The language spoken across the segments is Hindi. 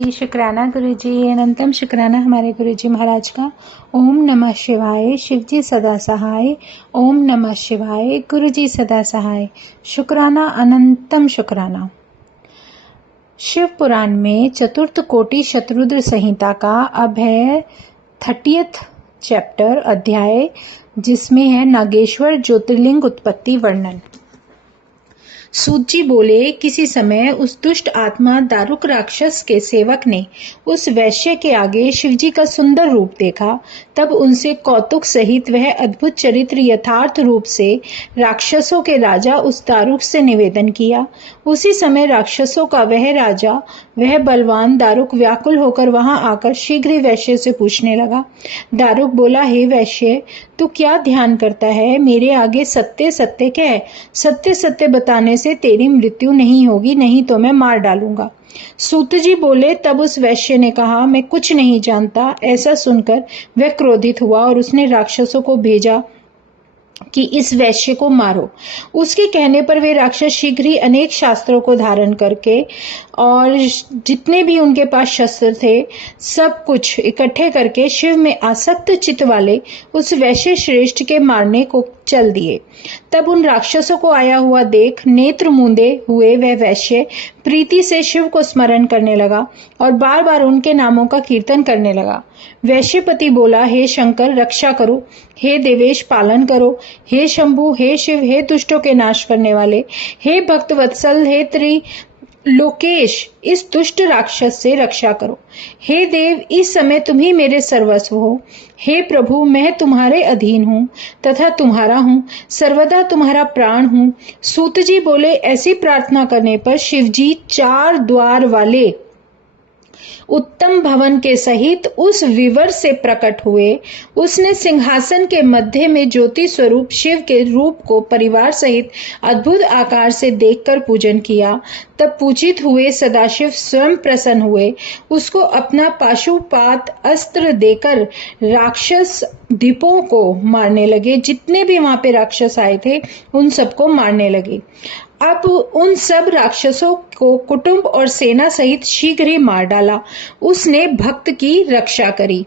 शुक्राना गुरुजी, अनंतम शुक्राना हमारे गुरुजी महाराज का। ओम नमः शिवाय। शिवजी सदा सहाय। ओम नमः शिवाय। गुरुजी सदा सहाय। शुक्राना, अनंतम शुक्राना। शिव पुराण में चतुर्थ कोटि शतरुद्र संहिता का अब है 30th चैप्टर, अध्याय, जिसमें है नागेश्वर ज्योतिर्लिंग उत्पत्ति वर्णन। सूत जी बोले, किसी समय उस दुष्ट आत्मा दारुक राक्षस के सेवक ने उस वैश्य के आगे शिवजी का सुंदर रूप देखा। तब उनसे कौतुक सहित वह अद्भुत चरित्र यथार्थ रूप से राक्षसों के राजा उस दारुक से निवेदन किया। उसी समय राक्षसों का वह राजा, वह बलवान दारुक व्याकुल होकर वहां आकर शीघ्र ही वैश्य से पूछने लगा। दारुक बोला, हे वैश्य, तू क्या ध्यान करता है? मेरे आगे सत्य सत्य कह। सत्य सत्य बताने से तेरी मृत्यु नहीं होगी, नहीं तो मैं मार डालूंगा। सूत जी बोले, तब उस वैश्य ने कहा, मैं कुछ नहीं जानता। ऐसा सुनकर वह क्रोधित हुआ और उसने राक्षसों को भेजा कि इस वैश्य को मारो। उसके कहने पर वे राक्षस शीघ्र ही अनेक शास्त्रों को धारण करके और जितने भी उनके पास शस्त्र थे सब कुछ इकट्ठे करके शिव में आसक्त चित्त वाले उस वैश्य श्रेष्ठ के मारने को चल दिए। तब उन राक्षसों को आया हुआ देख नेत्र मूंदे हुए वह वैश्य प्रीति से शिव को स्मरण करने लगा और बार बार उनके नामों का कीर्तन करने लगा। वैश्यपति बोला, हे शंकर, रक्षा करो। हे देवेश, पालन करो। हे शंभु, हे शिव, हे दुष्टों के नाश करने वाले, हे भक्त वत्सल, हे लोकेश, इस दुष्ट राक्षस से रक्षा करो। हे देव, इस समय तुम ही मेरे सर्वस्व हो। हे प्रभु, मैं तुम्हारे अधीन हूँ तथा तुम्हारा हूँ, सर्वदा तुम्हारा प्राण हूँ। सूत जी बोले, ऐसी प्रार्थना करने पर शिवजी 4 द्वार वाले उत्तम भवन के सहित उस विवर से प्रकट हुए। उसने सिंहासन के मध्य में ज्योति स्वरूप शिव के रूप को परिवार सहित अद्भुत आकार से देखकर पूजन किया। तब पूजित हुए सदाशिव स्वयं प्रसन्न हुए। उसको अपना पाशुपात अस्त्र देकर राक्षस दीपों को मारने लगे। जितने भी वहां पे राक्षस आए थे उन सबको मारने लगे। अब उन सब राक्षसों को कुटुंब और सेना सहित शीघ्र ही मार डाला। उसने भक्त की रक्षा करी।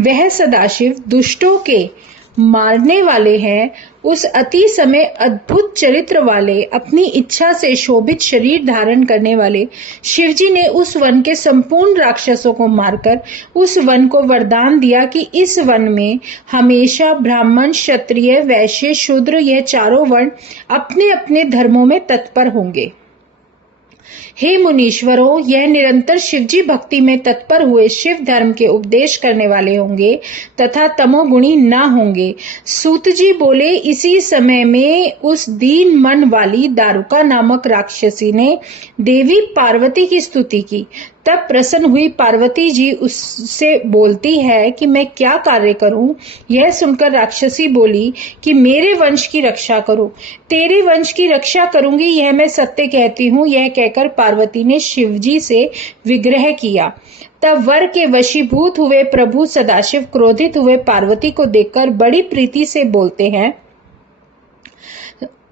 वह सदाशिव दुष्टों के मारने वाले हैं। उस अति समय अद्भुत चरित्र वाले, अपनी इच्छा से शोभित शरीर धारण करने वाले शिवजी ने उस वन के संपूर्ण राक्षसों को मारकर उस वन को वरदान दिया कि इस वन में हमेशा ब्राह्मण, क्षत्रिय, वैश्य, शूद्र, यह चारों वर्ण अपने अपने धर्मों में तत्पर होंगे। हे मुनीश्वरों, यह निरंतर शिवजी भक्ति में तत्पर हुए शिव धर्म के उपदेश करने वाले होंगे तथा तमोगुणी न होंगे। सूत जी बोले, इसी समय में उस दीन मन वाली दारुका नामक राक्षसी ने देवी पार्वती की स्तुति की। तब प्रसन्न हुई पार्वती जी उससे बोलती है कि मैं क्या कार्य करूं। यह सुनकर राक्षसी बोली कि मेरे वंश की रक्षा करो। तेरे वंश की रक्षा करूंगी, यह मैं सत्य कहती हूँ। यह कहकर पार्वती ने शिवजी से विग्रह किया। तब वर के वशीभूत हुए प्रभु सदाशिव क्रोधित हुए पार्वती को देखकर बड़ी प्रीति से बोलते हैं।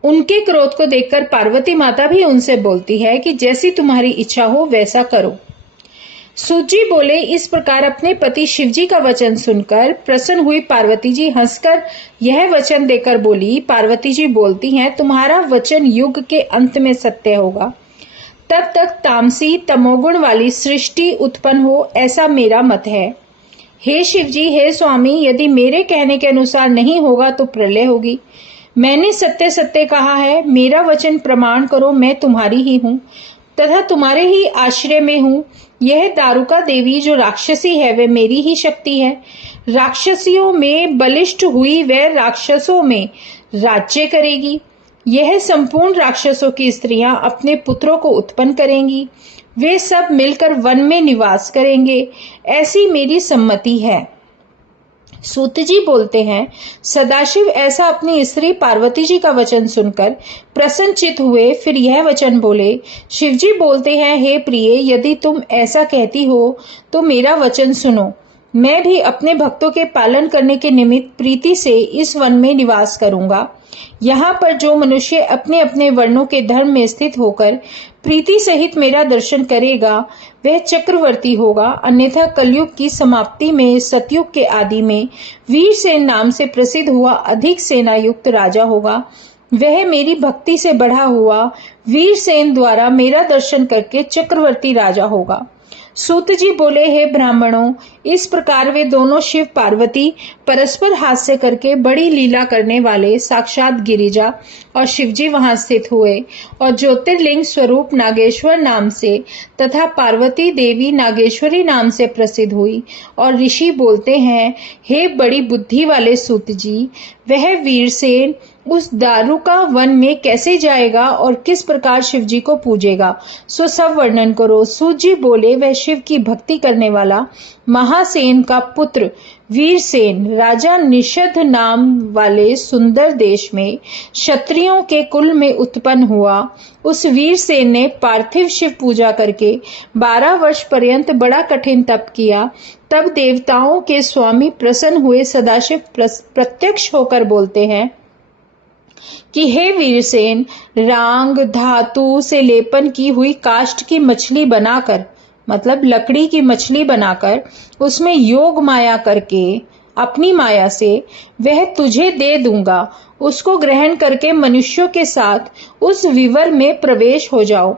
उनके क्रोध को देखकर पार्वती माता भी उनसे बोलती है कि जैसी तुम्हारी इच्छा हो वैसा करो। सूत जी बोले, इस प्रकार अपने पति शिवजी का वचन सुनकर प्रसन्न हुई पार्वती जी हंसकर यह वचन देकर बोली। पार्वती जी बोलती हैं, तुम्हारा वचन युग के अंत में सत्य होगा। तब तक तामसी तमोगुण वाली सृष्टि उत्पन्न हो, ऐसा मेरा मत है। हे शिवजी, हे स्वामी, यदि मेरे कहने के अनुसार नहीं होगा तो प्रलय होगी। मैंने सत्य सत्य कहा है, मेरा वचन प्रमाण करो। मैं तुम्हारी ही हूँ तथा तुम्हारे ही आश्रय में हूँ। यह दारुका देवी जो राक्षसी है वह मेरी ही शक्ति है। राक्षसियों में बलिष्ठ हुई वह राक्षसों में राज्य करेगी। यह संपूर्ण राक्षसों की स्त्रियां अपने पुत्रों को उत्पन्न करेंगी। वे सब मिलकर वन में निवास करेंगे। ऐसी मेरी सम्मति है। सूत जी बोलते हैं, सदाशिव ऐसा अपनी स्त्री पार्वती जी का वचन सुनकर प्रसन्नचित हुए। फिर यह वचन बोले। शिवजी बोलते हैं, हे प्रिय, यदि तुम ऐसा कहती हो तो मेरा वचन सुनो। मैं भी अपने भक्तों के पालन करने के निमित्त प्रीति से इस वन में निवास करूंगा। यहाँ पर जो मनुष्य अपने अपने वर्णों के धर्म में स्थित होकर प्रीति सहित मेरा दर्शन करेगा वह चक्रवर्ती होगा, अन्यथा कलयुग की समाप्ति में सतयुग के आदि में वीरसेन नाम से प्रसिद्ध हुआ अधिक सेना युक्त राजा होगा। वह मेरी भक्ति से बढ़ा हुआ वीरसेन द्वारा मेरा दर्शन करके चक्रवर्ती राजा होगा। सूत जी बोले, हे ब्राह्मणों, इस प्रकार वे दोनों शिव पार्वती परस्पर हास्य करके बड़ी लीला करने वाले साक्षात गिरिजा और शिवजी वहां स्थित हुए और ज्योतिर्लिंग स्वरूप नागेश्वर नाम से तथा पार्वती देवी नागेश्वरी नाम से प्रसिद्ध हुई। और ऋषि बोलते हैं, हे बड़ी बुद्धि वाले सूत जी, वह वीरसेन उस दारुका वन में कैसे जाएगा और किस प्रकार शिव जी को पूजेगा, सो सब वर्णन करो। सूत जी बोले, वह शिव की भक्ति करने वाला महासेन का पुत्र वीरसेन राजा निषद नाम वाले सुंदर देश में क्षत्रियों के कुल में उत्पन्न हुआ। उस वीरसेन ने पार्थिव शिव पूजा करके 12 वर्ष पर्यंत बड़ा कठिन तप किया। तब देवताओं के स्वामी प्रसन्न हुए। सदाशिव प्रत्यक्ष होकर बोलते हैं कि हे वीरसेन, रांग धातु से लेपन की हुई काष्ठ की मछली बनाकर, मतलब लकड़ी की मछली बनाकर उसमें योग माया करके अपनी माया से वह तुझे दे दूंगा। उसको ग्रहण करके मनुष्यों के साथ उस विवर में प्रवेश हो जाओ।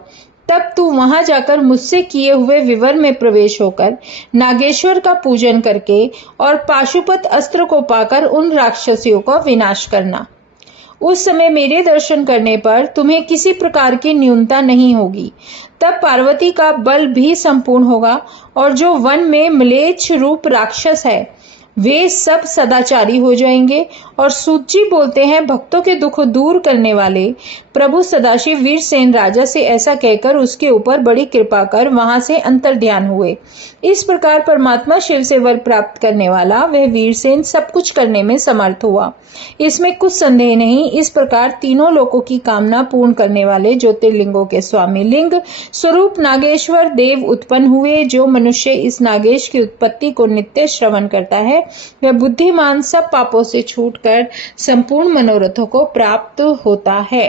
तब तू वहां जाकर मुझसे किए हुए विवर में प्रवेश होकर नागेश्वर का पूजन करके और पाशुपत अस्त्र को पाकर उन राक्षसियों का विनाश करना। उस समय मेरे दर्शन करने पर तुम्हें किसी प्रकार की न्यूनता नहीं होगी। तब पार्वती का बल भी संपूर्ण होगा और जो वन में म्लेच्छ रूप राक्षस है वे सब सदाचारी हो जाएंगे। और सूत जी बोलते हैं, भक्तों के दुख दूर करने वाले प्रभु सदाशिव वीरसेन राजा से ऐसा कहकर उसके ऊपर बड़ी कृपा कर वहां से अंतर ध्यान हुए। इस प्रकार परमात्मा शिव से वर प्राप्त करने वाला वह वीरसेन सब कुछ करने में समर्थ हुआ, इसमें कुछ संदेह नहीं। इस प्रकार तीनों लोकों की कामना पूर्ण करने वाले ज्योतिर्लिंगों के स्वामी लिंग स्वरूप नागेश्वर देव उत्पन्न हुए। जो मनुष्य इस नागेश की उत्पत्ति को नित्य श्रवण करता है वह बुद्धिमान सब पापों से छूटकर संपूर्ण मनोरथों को प्राप्त होता है।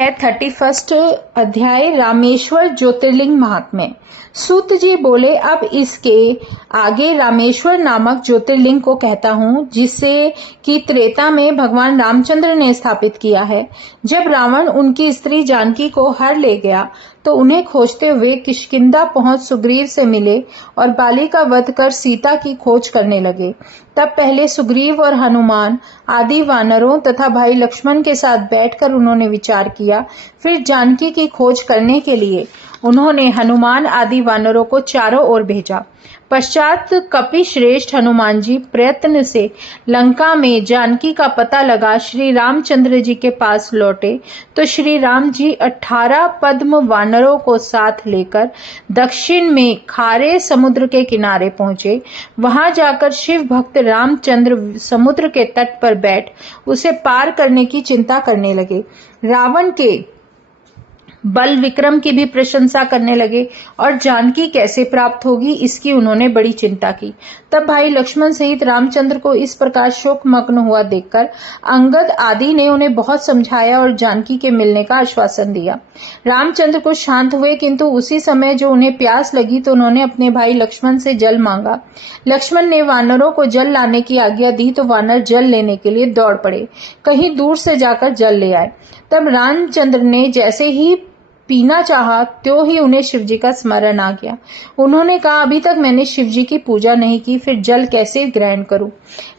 31 अध्याय रामेश्वर ज्योतिर्लिंग महात्म्य। सूत जी बोले, अब इसके आगे रामेश्वर नामक ज्योतिर्लिंग को कहता हूँ, जिसे कि त्रेता में भगवान रामचंद्र ने स्थापित किया है। जब रावण उनकी स्त्री जानकी को हर ले गया तो उन्हें खोजते हुए किष्किंधा पहुंच सुग्रीव से मिले और बाली का वध कर सीता की खोज करने लगे। तब पहले सुग्रीव और हनुमान आदि वानरों तथा भाई लक्ष्मण के साथ बैठकर उन्होंने विचार किया। फिर जानकी की खोज करने के लिए उन्होंने हनुमान आदि वानरों को चारों ओर भेजा। पश्चात कपिश्रेष्ठ हनुमान जी प्रयत्न से लंका में जानकी का पता लगा श्री रामचंद्र जी के पास लौटे तो श्री राम जी 18 पद्म वानरों को साथ लेकर दक्षिण में खारे समुद्र के किनारे पहुंचे। वहां जाकर शिव भक्त रामचंद्र समुद्र के तट पर बैठ उसे पार करने की चिंता करने लगे। रावण के बल विक्रम की भी प्रशंसा करने लगे और जानकी कैसे प्राप्त होगी इसकी उन्होंने बड़ी चिंता की। तब भाई लक्ष्मण सहित रामचंद्र को इस प्रकार शोक मग्न हुआ देखकर अंगद आदि ने उन्हें बहुत समझाया और जानकी के मिलने का आश्वासन दिया। रामचंद्र को शांत हुए, किंतु उसी समय जो उन्हें प्यास लगी तो उन्होंने अपने भाई लक्ष्मण से जल मांगा। लक्ष्मण ने वानरों को जल लाने की आज्ञा दी तो वानर जल लेने के लिए दौड़ पड़े, कहीं दूर से जाकर जल ले आए। तब रामचंद्र ने जैसे ही पीना चाहा त्यों ही उन्हें शिवजी का स्मरण आ गया। उन्होंने कहा, अभी तक मैंने शिवजी की पूजा नहीं की, फिर जल कैसे ग्रहण करूं?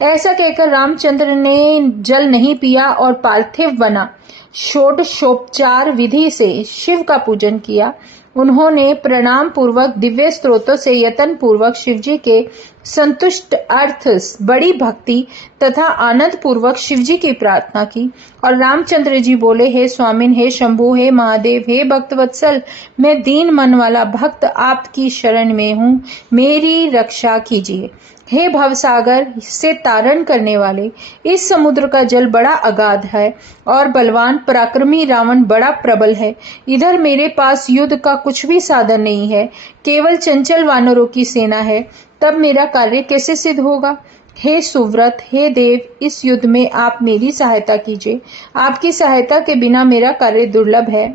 ऐसा कहकर रामचंद्र ने जल नहीं पिया और पार्थिव बना षोडशोपचार विधि से शिव का पूजन किया। उन्होंने प्रणाम पूर्वक दिव्य स्त्रोतों से यत्न पूर्वक शिवजी के संतुष्ट अर्थ बड़ी भक्ति तथा आनंद पूर्वक शिवजी की प्रार्थना की। और रामचंद्र जी बोले, हे स्वामिन, हे शंभु, हे महादेव, हे भक्तवत्सल, मैं दीन मन वाला भक्त आपकी शरण में हूँ, मेरी रक्षा कीजिए। हे भवसागर से तारण करने वाले, इस समुद्र का जल बड़ा अगाध है और बलवान पराक्रमी रावण बड़ा प्रबल है। इधर मेरे पास युद्ध का कुछ भी साधन नहीं है, केवल चंचल वानरों की सेना है। तब मेरा कार्य कैसे सिद्ध होगा? हे सुव्रत, हे देव, इस युद्ध में आप मेरी सहायता कीजिए। आपकी सहायता के बिना मेरा कार्य दुर्लभ है।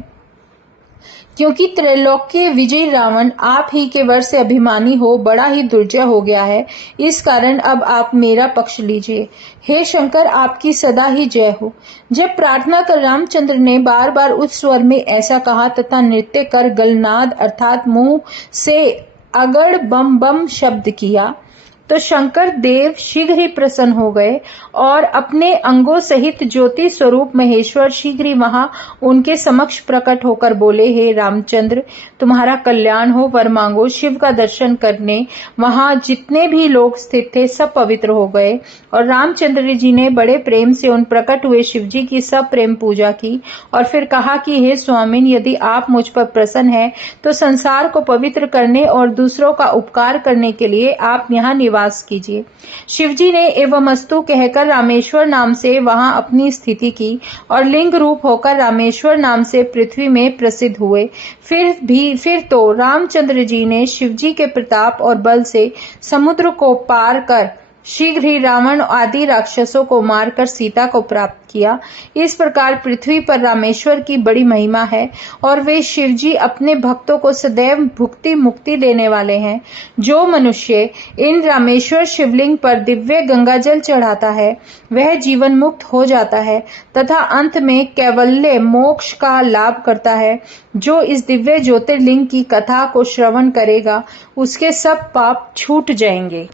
क्योंकि त्रैलोक्य विजयी रावण आप ही के वर से अभिमानी हो बड़ा ही दुर्जय हो गया है। इस कारण अब आप मेरा पक्ष लीजिए। हे शंकर, आपकी सदा ही जय हो। जब प्रार्थना कर रामचंद्र ने बार बार उच्च स्वर में ऐसा कहा तथा नृत्य कर गलनाद अर्थात मुंह से अगड़ बम बम शब्द किया तो शंकर देव शीघ्र ही प्रसन्न हो गए और अपने अंगों सहित ज्योति स्वरूप महेश्वर शीघ्र ही वहां उनके समक्ष प्रकट होकर बोले, हे रामचंद्र, तुम्हारा कल्याण हो, वर मांगो। शिव का दर्शन करने वहां जितने भी लोग स्थित थे सब पवित्र हो गए और रामचंद्र जी ने बड़े प्रेम से उन प्रकट हुए शिव जी की सब प्रेम पूजा की और फिर कहा कि हे स्वामिन, यदि आप मुझ पर प्रसन्न हैं तो संसार को पवित्र करने और दूसरों का उपकार करने के लिए आप यहाँ निवास कीजिए। शिवजी ने एवमस्तु कहकर रामेश्वर नाम से वहां अपनी स्थिति की और लिंग रूप होकर रामेश्वर नाम से पृथ्वी में प्रसिद्ध हुए। फिर तो रामचंद्र जी ने शिवजी के प्रताप और बल से समुद्र को पार कर शीघ्र ही रावण आदि राक्षसों को मारकर सीता को प्राप्त किया। इस प्रकार पृथ्वी पर रामेश्वर की बड़ी महिमा है और वे शिवजी अपने भक्तों को सदैव भुक्ति मुक्ति देने वाले हैं। जो मनुष्य इन रामेश्वर शिवलिंग पर दिव्य गंगा जल चढ़ाता है वह जीवन मुक्त हो जाता है तथा अंत में कैवल्य मोक्ष का लाभ करता है। जो इस दिव्य ज्योतिर्लिंग की कथा को श्रवण करेगा उसके सब पाप छूट जाएंगे।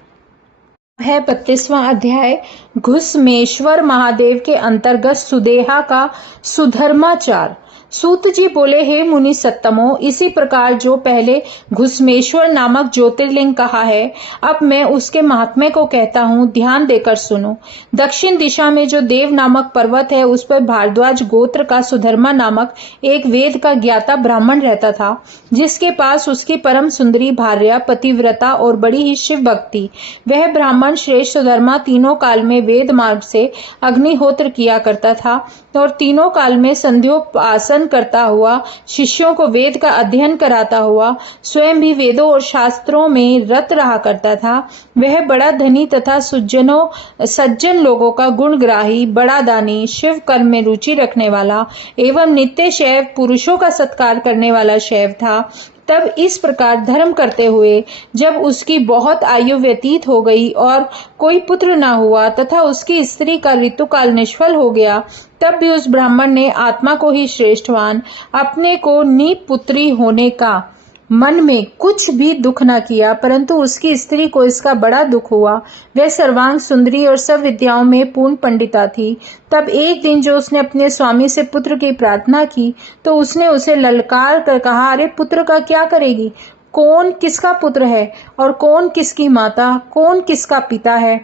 है 32वां अध्याय घुसमेश्वर महादेव के अंतर्गत सुदेहा का सुधर्माचार। सूत जी बोले, हे मुनि सत्तमो, इसी प्रकार जो पहले घुसमेश्वर नामक ज्योतिर्लिंग कहा है अब मैं उसके महात्म्य को कहता हूँ, ध्यान देकर सुनो। दक्षिण दिशा में जो देव नामक पर्वत है उस पर भारद्वाज गोत्र का सुधर्मा नामक एक वेद का ज्ञाता ब्राह्मण रहता था, जिसके पास उसकी परम सुंदरी भार्या पतिव्रता और बड़ी ही शिव भक्ति। वह ब्राह्मण श्रेष्ठ सुधर्मा तीनों काल में वेद मार्ग से अग्निहोत्र किया करता था और तीनों काल में संध्योपासन करता हुआ शिष्यों को वेद का अध्ययन कराता हुआ स्वयं भी वेदों और शास्त्रों में रत रहा करता था। वह बड़ा धनी तथा सज्जन लोगों का गुणग्राही, बड़ा दानी, शिव कर्म में रुचि रखने वाला एवं नित्य शैव पुरुषों का सत्कार करने वाला शैव था। तब इस प्रकार धर्म करते हुए जब उसकी बहुत आयु व्यतीत हो गई और कोई पुत्र न हुआ तथा उसकी स्त्री का ऋतुकाल निष्फल हो गया, तब भी उस ब्राह्मण ने आत्मा को ही श्रेष्ठवान, अपने को निपुत्री होने का मन में कुछ भी दुख न किया, परंतु उसकी स्त्री को इसका बड़ा दुख हुआ। वह सर्वांग सुंदरी और सब विद्याओं में पूर्ण पंडिता थी। तब एक दिन जो उसने अपने स्वामी से पुत्र की प्रार्थना की तो उसने उसे ललकार कर कहा, अरे पुत्र का क्या करेगी? कौन किसका पुत्र है और कौन किसकी माता, कौन किसका पिता है?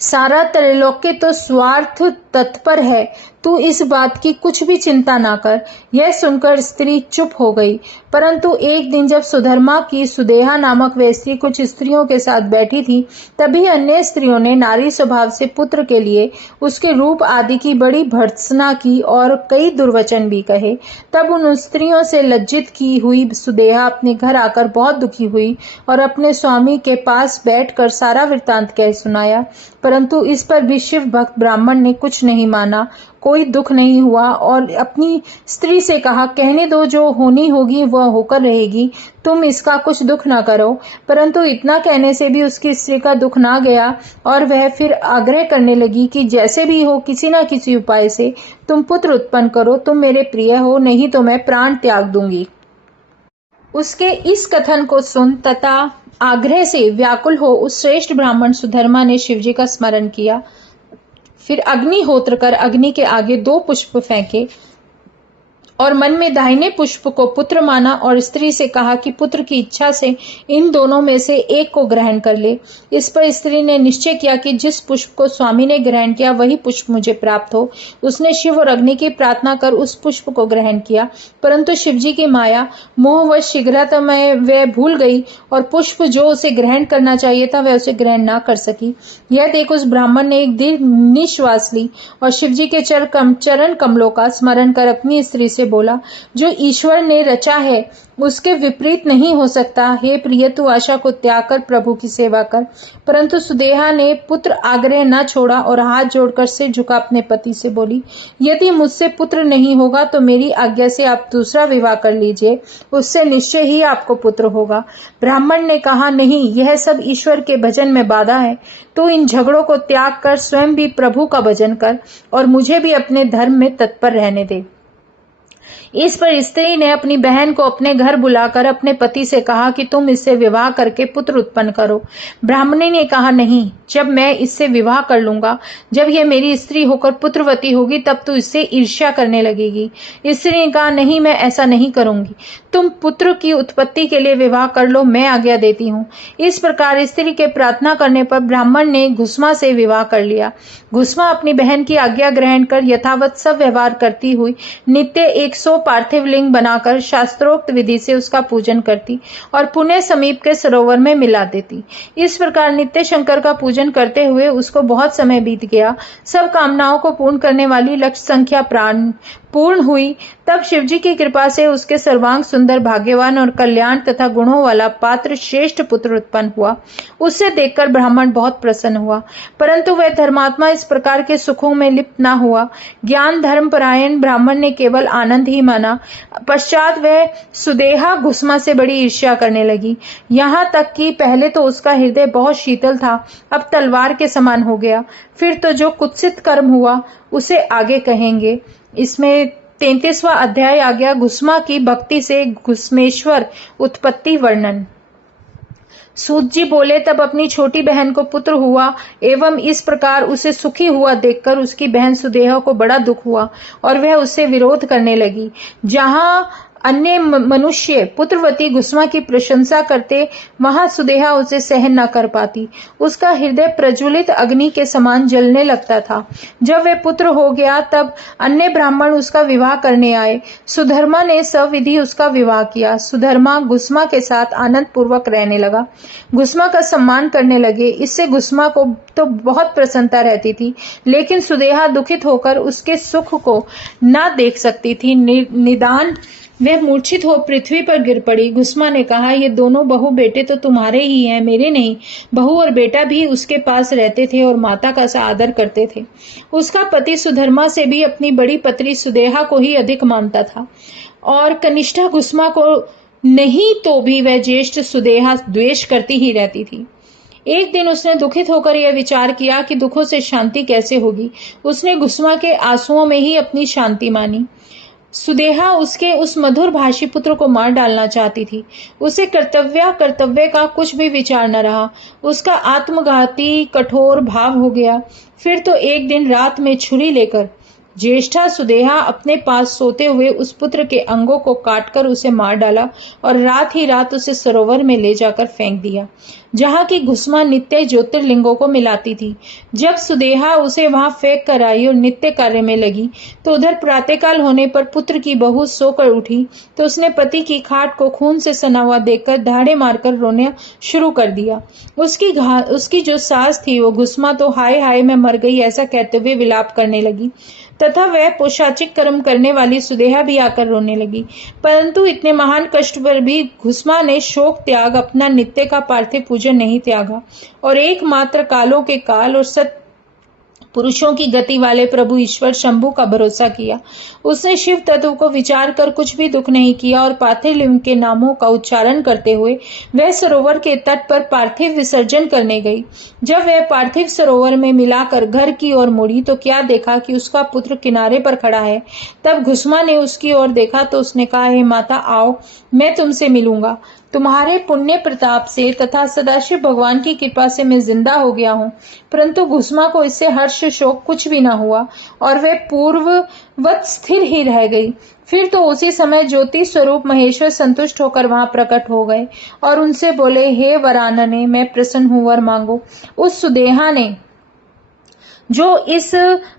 सारा त्रैलोक्य तो स्वार्थ तत्पर है, तू इस बात की कुछ भी चिंता ना कर। यह सुनकर स्त्री चुप हो गई। परंतु एक दिन जब सुधर्मा की सुदेहा नामक वह स्त्री कुछ स्त्रियों के साथ बैठी थी, तभी अन्य स्त्रियों ने नारी स्वभाव से पुत्र के लिए उसके रूप आदि की बड़ी भर्त्सना की और कई दुर्वचन भी कहे। तब उन स्त्रियों से लज्जित की हुई सुदेहा अपने घर आकर बहुत दुखी हुई और अपने स्वामी के पास बैठकर सारा वृत्तांत कह सुनाया। परंतु इस पर भी शिव भक्त ब्राह्मण ने कुछ नहीं माना, कोई दुख नहीं हुआ और अपनी स्त्री से कहा, कहने दो, जो होनी होगी वह होकर रहेगी, तुम इसका कुछ दुख न करो। परंतु इतना कहने से भी उसकी स्त्री का दुख ना गया और वह फिर आग्रह करने लगी कि जैसे भी हो किसी न किसी उपाय से तुम पुत्र उत्पन्न करो, तुम मेरे प्रिय हो, नहीं तो मैं प्राण त्याग दूंगी। उसके इस कथन को सुन तथा आग्रह से व्याकुल हो उस श्रेष्ठ ब्राह्मण सुधर्मा ने शिवजी का स्मरण किया। फिर अग्निहोत्र कर अग्नि के आगे 2 पुष्प फेंके और मन में दाहिने पुष्प को पुत्र माना और स्त्री से कहा कि पुत्र की इच्छा से इन दोनों में से एक को ग्रहण कर ले। इस पर स्त्री ने निश्चय किया कि जिस पुष्प को स्वामी ने ग्रहण किया वही पुष्प मुझे प्राप्त हो। उसने शिव और अग्नि की प्रार्थना कर उस पुष्प को ग्रहण किया, परंतु शिवजी की माया मोहवश शीघ्रता में वह भूल गई और पुष्प जो उसे ग्रहण करना चाहिए था वह उसे ग्रहण ना कर सकी। यह देख उस ब्राह्मण ने एक दीर्घ निश्वास ली और शिवजी के चरण कमलों का स्मरण कर अपनी स्त्री से बोला, जो ईश्वर ने रचा है उसके विपरीत नहीं हो सकता। हे प्रिय, तू आशा को त्याग कर प्रभु की सेवा कर। परंतु सुदेहा ने पुत्र आग्रह न छोड़ा और हाथ जोड़कर सिर झुका अपने पति से बोली, यदि मुझसे पुत्र नहीं होगा तो मेरी आज्ञा से आप दूसरा विवाह कर लीजिए, उससे निश्चय ही आपको पुत्र होगा। ब्राह्मण ने कहा, नहीं, यह सब ईश्वर के भजन में बाधा है। तू इन झगड़ों को त्याग कर स्वयं भी प्रभु का भजन कर और मुझे भी अपने धर्म में तत्पर रहने दे। इस पर स्त्री ने अपनी बहन को अपने घर बुलाकर अपने पति से कहा कि तुम इससे विवाह करके पुत्र उत्पन्न करो। ब्राह्मणी ने कहा, नहीं, जब मैं इससे विवाह कर लूंगा, जब यह मेरी स्त्री होकर पुत्रवती होगी, तब तू इससे ईर्ष्या करने लगेगी। स्त्री ने कहा, नहीं, मैं ऐसा नहीं करूंगी। तुम पुत्र की उत्पत्ति के लिए विवाह कर लो, मैं आज्ञा देती हूँ। इस प्रकार स्त्री के प्रार्थना करने पर ब्राह्मण ने घुस्मा से विवाह कर लिया। घुस्मा अपनी बहन की आज्ञा ग्रहण कर यथावत सब व्यवहार करती हुई नित्य 100 पार्थिव लिंग बनाकर शास्त्रोक्त विधि से उसका पूजन करती और पुणे समीप के सरोवर में मिला देती। इस प्रकार नित्य शंकर का पूजन करते हुए उसको बहुत समय बीत गया। सब कामनाओं को पूर्ण करने वाली लक्ष्य संख्या पूर्ण हुई। तब शिवजी की कृपा से उसके सर्वांग सुंदर, भाग्यवान और कल्याण तथा गुणों वाला पात्र श्रेष्ठ पुत्र उत्पन्न हुआ। उसे देखकर ब्राह्मण बहुत प्रसन्न हुआ, परंतु वह धर्मात्मा इस प्रकार के सुखों में लिप्त न हुआ। ज्ञान धर्म परायण ब्राह्मण ने केवल आनंद ही माना। पश्चात वह सुदेहा घुस्मा से बड़ी ईर्ष्या करने लगी, यहाँ तक कि पहले तो उसका हृदय बहुत शीतल था, अब तलवार के समान हो गया। फिर तो जो कुत्सित कर्म हुआ उसे आगे कहेंगे। इसमें 33वां अध्याय आ गया, घुस्मा की भक्ति से घुस्मेश्वर उत्पत्ति वर्णन। सूत जी बोले, तब अपनी छोटी बहन को पुत्र हुआ एवं इस प्रकार उसे सुखी हुआ देखकर उसकी बहन सुदेहा को बड़ा दुख हुआ और वह उससे विरोध करने लगी। जहां अन्य मनुष्य पुत्रवती घुस्मा की प्रशंसा करते, वहां सुदेहा उसे सहन न कर पाती। उसका हृदय प्रज्वलित अग्नि के समान जलने लगता था। जब वह पुत्र हो गया तब अन्य ब्राह्मण उसका विवाह करने आए। सुधर्मा ने सविधि उसका विवाह किया। सुधर्मा घुस्मा के साथ आनंद पूर्वक रहने लगा, घुस्मा का सम्मान करने लगे। इससे घुस्मा को तो बहुत प्रसन्नता रहती थी, लेकिन सुदेहा दुखित होकर उसके सुख को न देख सकती थी। निदान वह मूर्छित हो पृथ्वी पर गिर पड़ी। घुस्मा ने कहा, ये दोनों बहू बेटे तो तुम्हारे ही हैं, मेरे नहीं। बहू और बेटा भी उसके पास रहते थे और माता का सा आदर करते थे। उसका पति सुधर्मा से भी अपनी बड़ी पत्री सुदेहा को ही अधिक मानता था और कनिष्ठा घुस्मा को नहीं, तो भी वह ज्येष्ठ सुदेहा द्वेष करती ही रहती थी। एक दिन उसने दुखित होकर यह विचार किया कि दुखों से शांति कैसे होगी। उसने घुस्मा के आंसुओं में ही अपनी शांति मानी। सुदेहा उसके उस मधुर भाषी पुत्र को मार डालना चाहती थी। उसे कर्तव्य का कुछ भी विचार न रहा। उसका आत्मघाती कठोर भाव हो गया। फिर तो एक दिन रात में छुरी लेकर ज्येष्ठा सुदेहा अपने पास सोते हुए उस पुत्र के अंगों को काटकर उसे मार डाला और रात ही रात उसे सरोवर में ले जाकर फेंक दिया, जहाँ की घुस्मा नित्य ज्योतिर्लिंगों को मिलाती थी। जब सुदेहा उसे वहां फेंक कर आई और नित्य कार्य में लगी, तो उधर प्रातःकाल होने पर पुत्र की बहू सोकर उठी तो उसने पति की खाट को खून से सना हुआ देखकर दहाड़े मारकर रोना शुरू कर दिया। उसकी जो सास थी वो घुस्मा तो हाय हाय मैं मर गई ऐसा कहते हुए विलाप करने लगी तथा वह पोशाचिक कर्म करने वाली सुदेहा भी आकर रोने लगी। परंतु इतने महान कष्ट पर भी घुस्मा ने शोक त्याग अपना नित्य का पार्थिव पूजन नहीं त्यागा और एकमात्र कालों के काल और सत पुरुषों की गति वाले प्रभु ईश्वर शंभु का भरोसा किया। उसने शिव तत्व को विचार कर कुछ भी दुख नहीं किया और पार्थिव लिंग के नामों का उच्चारण करते हुए वह सरोवर के तट पर पार्थिव विसर्जन करने गई। जब वह पार्थिव सरोवर में मिलाकर घर की ओर मुड़ी तो क्या देखा कि उसका पुत्र किनारे पर खड़ा है। तब घुस्मा ने उसकी ओर देखा तो उसने कहा, हे माता, आओ, मैं तुमसे मिलूंगा। तुम्हारे पुण्य प्रताप से तथा सदाशिव भगवान की कृपा से मैं जिंदा हो गया हूँ। परंतु घुस्मा को इससे हर्ष शोक कुछ भी न हुआ और वह पूर्ववत स्थिर ही रह गई। फिर तो उसी समय ज्योति स्वरूप महेश्वर संतुष्ट होकर वहां प्रकट हो गए और उनसे बोले, हे वरानने, मैं प्रसन्न हूं, वर मांगो। उस सुदेहा ने जो इस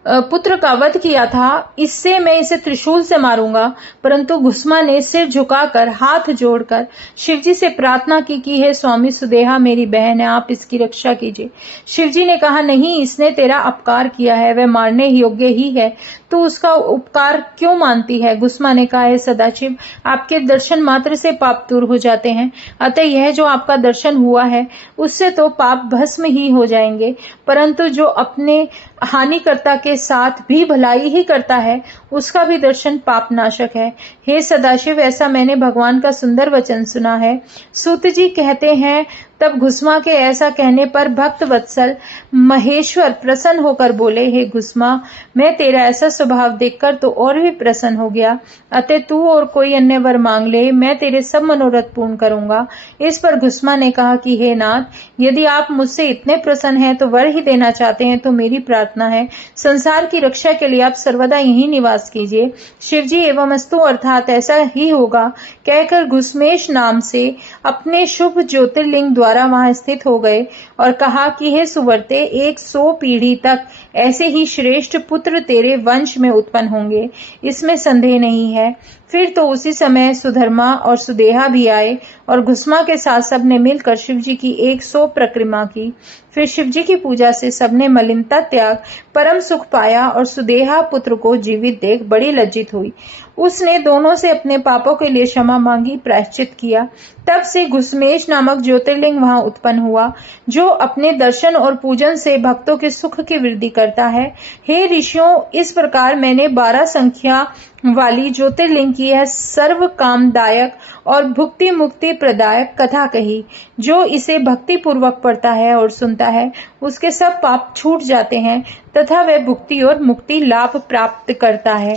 पुत्र का वध किया था, इससे मैं इसे त्रिशूल से मारूंगा। परंतु घुस्मा ने सिर झुकाकर हाथ जोड़कर शिवजी से प्रार्थना की हे स्वामी, सुदेहा मेरी बहन है, आप इसकी रक्षा कीजिए। शिवजी ने कहा, नहीं, इसने तेरा अपकार किया है, वह मारने योग्य ही है। तू उसका उपकार क्यों मानती है? गुस्मा ने कहा, हे सदाशिव, आपके दर्शन मात्र से पाप दूर हो जाते हैं, अतः यह जो आपका दर्शन हुआ है उससे तो पाप भस्म ही हो जाएंगे, परंतु जो अपने हानिकर्ता के साथ भी भलाई ही करता है उसका भी दर्शन पाप नाशक है। हे सदाशिव, ऐसा मैंने भगवान का सुंदर वचन सुना है। सूत जी कहते हैं, तब गुस्मा के ऐसा कहने पर भक्त वत्सल महेश्वर प्रसन्न होकर बोले, हे गुस्मा, मैं तेरा ऐसा स्वभाव देखकर तो और भी प्रसन्न हो गया, अतः तू और कोई अन्य वर मांग ले, मैं तेरे सब मनोरथ पूर्ण करूंगा। इस पर गुस्मा ने कहा कि हे नाथ, यदि आप मुझसे इतने प्रसन्न हैं तो वर ही देना चाहते हैं तो मेरी प्रार्थना है, संसार की रक्षा के लिए आप सर्वदा यहीं निवास कीजिए। शिवजी एवं अस्तु, अर्थात ऐसा ही होगा, कहकर गुस्मेश नाम से अपने शुभ ज्योतिर्लिंग द्वारा वहां स्थित हो गए और कहा कि हे सुवर्ते, 100 पीढ़ी तक ऐसे ही श्रेष्ठ पुत्र तेरे वंश में उत्पन्न होंगे, इसमें संदेह नहीं है। फिर तो उसी समय सुधर्मा और सुदेहा भी आए और गुस्मा के साथ सबने मिलकर शिवजी की 100 परिक्रमा की। फिर शिवजी की पूजा से सबने मलिनता त्याग परम सुख पाया और सुदेहा पुत्र को जीवित देख बड़ी लज्जित हुई। उसने दोनों से अपने पापों के लिए क्षमा मांगी, प्रायश्चित किया। तब से गुस्मेश नामक ज्योतिर्लिंग वहां उत्पन्न हुआ, जो अपने दर्शन और पूजन से भक्तों के सुख की वृद्धि करता है। हे ऋषियों, इस प्रकार मैंने 12 संख्या वाली ज्योतिर्लिंग की यह सर्व कामदायक और भुक्ति मुक्ति प्रदायक कथा कही। जो इसे भक्ति पूर्वक पढ़ता है और सुनता है उसके सब पाप छूट जाते हैं तथा वह भुक्ति और मुक्ति लाभ प्राप्त करता है।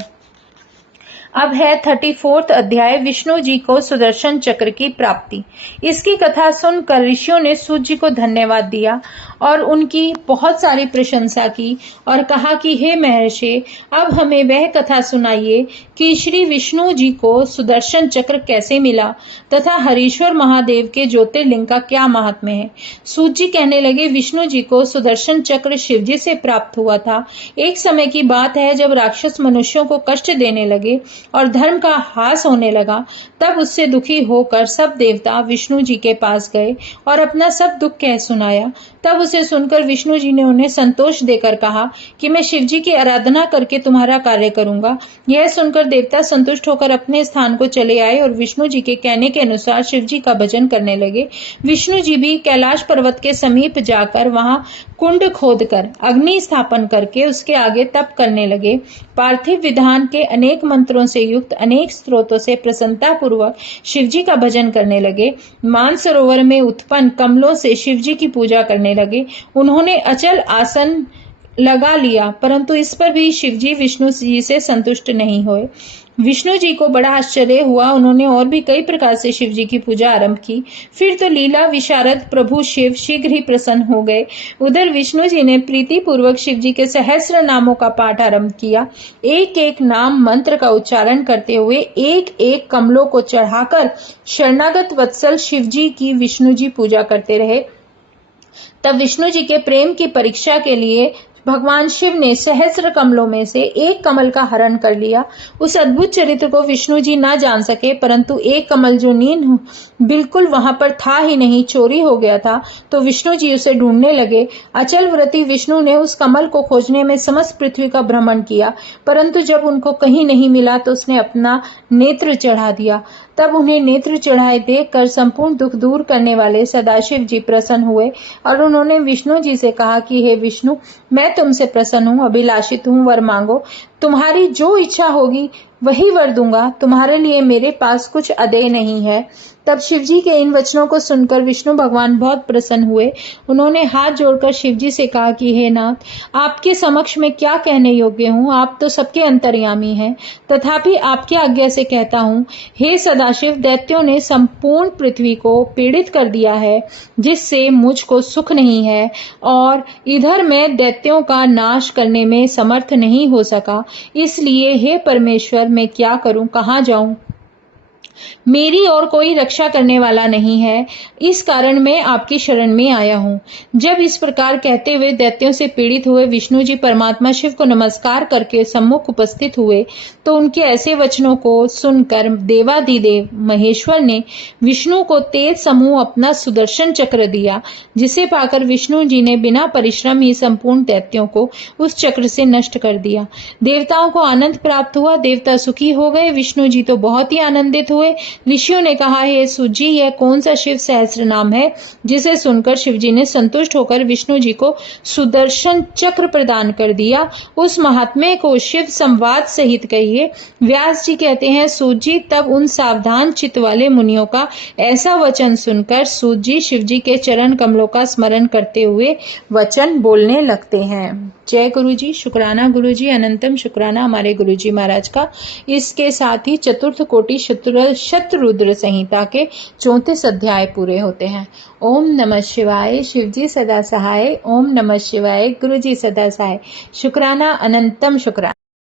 अब है 34वां अध्याय, विष्णु जी को सुदर्शन चक्र की प्राप्ति। इसकी कथा सुनकर ऋषियों ने सूत जी को धन्यवाद दिया और उनकी बहुत सारी प्रशंसा की और कहा कि हे महर्षि, अब हमें वह कथा सुनाइए कि श्री विष्णु जी को सुदर्शन चक्र कैसे मिला तथा हरीश्वर महादेव के ज्योतिर्लिंग का क्या महात्म्य है। सूत जी कहने लगे, विष्णु जी को सुदर्शन चक्र शिव जी से प्राप्त हुआ था। एक समय की बात है, जब राक्षस मनुष्यों को कष्ट देने लगे और धर्म का ह्रास होने लगा, तब उससे दुखी होकर सब देवता विष्णु जी के पास गए और अपना सब दुख कह सुनाया। तब उसे सुनकर विष्णु जी ने उन्हें संतोष देकर कहा कि मैं शिव जी की आराधना करके तुम्हारा कार्य करूंगा। यह सुनकर देवता संतुष्ट होकर अपने स्थान को चले आए और विष्णु जी के कहने के अनुसार शिव जी का भजन करने लगे। विष्णु जी भी कैलाश पर्वत के समीप जाकर वहां कुंड खोदकर अग्नि स्थापन करके उसके आगे तप करने लगे। पार्थिव विधान के अनेक मंत्रों से युक्त अनेक स्त्रोतों से प्रसन्नता पूर्वक शिवजी का भजन करने लगे। मानसरोवर में उत्पन्न कमलों से शिवजी की पूजा करने लगे। उन्होंने अचल आसन लगा लिया, परंतु इस पर भी शिवजी विष्णु जी से संतुष्ट नहीं हुए। विष्णु जी को बड़ा आश्चर्य हुआ। उन्होंने और भी कई प्रकार से शिव जी की पूजा आरंभ की। फिर तो लीला विशारद प्रभु शिव शीघ्र ही प्रसन्न हो गए। उधर विष्णु जी ने प्रीति पूर्वक शिव जी के सहस्र नामों का पाठ आरंभ किया। एक एक नाम मंत्र का उच्चारण करते हुए एक एक कमलों को चढ़ाकर शरणागत वत्सल शिव जी की विष्णु जी पूजा करते रहे। तब विष्णु जी के प्रेम की परीक्षा के लिए भगवान शिव ने सहस्र कमलों में से एक कमल का हरण कर लिया। उस अद्भुत चरित्र को विष्णु जी ना जान सके, परंतु एक कमल जो नींद बिल्कुल वहां पर था ही नहीं, चोरी हो गया था, तो विष्णु जी उसे ढूंढने लगे। अचल व्रती विष्णु ने उस कमल को खोजने में समस्त पृथ्वी का भ्रमण किया, परंतु जब उनको कहीं नहीं मिला तो उसने अपना नेत्र चढ़ा दिया। तब उन्हें नेत्र चढ़ाए देखकर संपूर्ण दुख दूर करने वाले सदाशिव जी प्रसन्न हुए और उन्होंने विष्णु जी से कहा कि हे विष्णु, मैं तुमसे प्रसन्न हूँ, अभिलाषित हूँ, वर मांगो। तुम्हारी जो इच्छा होगी वही वर दूंगा। तुम्हारे लिए मेरे पास कुछ अदेय नहीं है। तब शिवजी के इन वचनों को सुनकर विष्णु भगवान बहुत प्रसन्न हुए। उन्होंने हाथ जोड़कर शिवजी से कहा कि हे नाथ, आपके समक्ष में क्या कहने योग्य हूँ, आप तो सबके अंतर्यामी हैं, तथापि आपकी आज्ञा से कहता हूँ। हे सदाशिव, दैत्यों ने संपूर्ण पृथ्वी को पीड़ित कर दिया है, जिससे मुझको सुख नहीं है और इधर मैं दैत्यों का नाश करने में समर्थ नहीं हो सका। इसलिए हे परमेश्वर, मैं क्या करूं, कहाँ जाऊं? मेरी और कोई रक्षा करने वाला नहीं है, इस कारण मैं आपकी शरण में आया हूँ। जब इस प्रकार कहते हुए दैत्यों से पीड़ित हुए विष्णु जी परमात्मा शिव को नमस्कार करके सम्मुख उपस्थित हुए, तो उनके ऐसे वचनों को सुनकर देवाधिदेव महेश्वर ने विष्णु को तेज समूह अपना सुदर्शन चक्र दिया, जिसे पाकर विष्णु जी ने बिना परिश्रम ही संपूर्ण दैत्यों को उस चक्र से नष्ट कर दिया। देवताओं को आनंद प्राप्त हुआ, देवता सुखी हो गए, विष्णु जी तो बहुत ही आनंदित हुए। ऋषियों ने कहा, हे सूत जी, यह कौन सा शिव सहस्त्र नाम है? जिसे सुनकर शिव जी ने संतुष्ट होकर विष्णु जी को सुदर्शन चक्र प्रदान कर दिया। उस महात्म्य को शिव संवाद सहित कहिए। व्यास जी कहते हैं, सूत जी, तब उन सावधान चित्त वाले मुनियों का ऐसा वचन सुनकर सूत जी शिव जी के चरण कमलों का स्मरण करते हुए वचन बोलने लगते हैं। जय गुरु जी, शुक्राना गुरु जी, अनंतम शुक्राना हमारे गुरु जी महाराज का। इसके साथ ही चतुर्थ कोटि शतरुद्र संहिता के 34 अध्याय पूरे होते हैं। ओम नमः शिवाय, शिव जी सदा सहाय। ओम नमः शिवाय, गुरु जी सदा सहाय। शुक्राना, अनंतम शुक्राना।